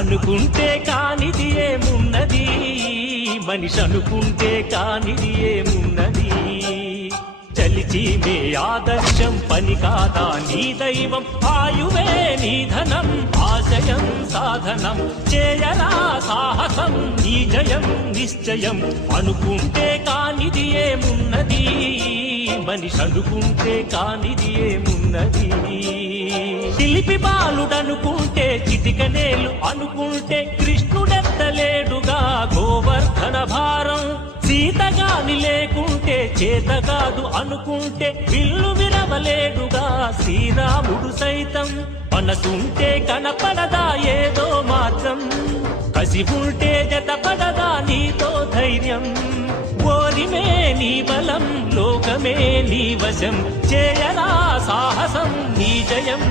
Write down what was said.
అనుకుంటే కానిది ఏమున్నది, మనిషి అనుకుంటే కానిది ఏమున్నది. చలిచి మే ఆదర్శం పని కాదా నీ దైవం, ఆయువే నీ ధనం ఆశయం సాధనం. చేయరా సాహసం నీ జయం నిశ్చయం. అనుకుంటే కానిది ఏమున్నది, మనిషి అనుకుంటే కానిది ఏమున్నది. శిల్పి బాలుడనుకుంటే చిటికనేలు అనుకుంటే కృష్ణుడెత్తలేడుగా గోవర్ధన భారం. సీతగాని లేకుంటే చేతగాదు అనుకుంటే విల్లు విరవలేడుగా శ్రీరాముడు సైతం. మనసుంటే కనపడదా ఏదో మార్గం, కసి ఉంటే జతపడదా నీతో ధైర్యం. ఓరిమే నీ బలం లోకమే నీ వశం, చేయరా సాహసం నీ జయం